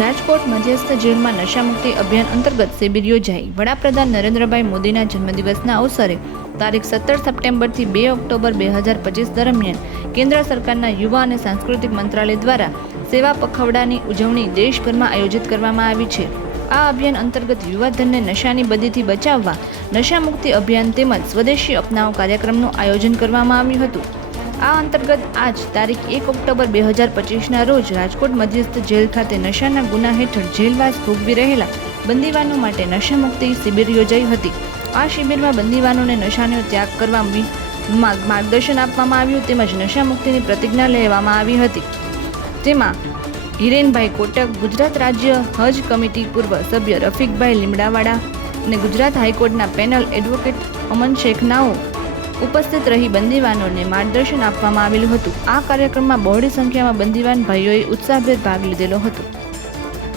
રાજકોટ મધ્યસ્થ જેલમાં નશામુક્તિ અભિયાન અંતર્ગત શિબિર યોજાઈ. વડાપ્રધાન નરેન્દ્રભાઈ મોદીના જન્મદિવસના અવસરે તારીખ સત્તર સપ્ટેમ્બરથી બે ઓક્ટોબર બે હજાર પચીસ દરમિયાન કેન્દ્ર સરકારના યુવા અને સાંસ્કૃતિક મંત્રાલય દ્વારા સેવા પખવડાની ઉજવણી દેશભરમાં આયોજિત કરવામાં આવી છે. આ અભિયાન અંતર્ગત યુવાધનને નશાની બદીથી બચાવવા, નશામુક્તિ અભિયાન તેમજ સ્વદેશી અપનાવો કાર્યક્રમનું આયોજન કરવામાં આવ્યું હતું. આ અંતર્ગત આજ તારીખ એક ઓક્ટોબર બે હજાર પચીસના રોજ રાજકોટ મધ્યસ્થ જેલ ખાતે નશાના ગુના હેઠળ જેલવાસ ભોગવી રહેલા બંદીવાનો માટે નશામુક્તિ શિબિર યોજાઈ હતી. આ શિબિરમાં બંદીવાનોને નશાનો ત્યાગ કરવા માર્ગદર્શન આપવામાં આવ્યું તેમજ નશામુક્તિની પ્રતિજ્ઞા લેવામાં આવી હતી. તેમાં હિરેનભાઈ કોટક, ગુજરાત રાજ્ય હજ કમિટી પૂર્વ સભ્ય રફીકભાઈ લીમડાવાડા અને ગુજરાત હાઈકોર્ટના પેનલ એડવોકેટ અમન શેખ નાઓ ઉપસ્થિત રહી બંદીવાનોને માર્ગદર્શન આપવામાં આવેલું હતું. આ કાર્યક્રમમાં બહોળી સંખ્યામાં બંદીવાન ભાઈઓએ ઉત્સાહભેર ભાગ લીધેલો હતો.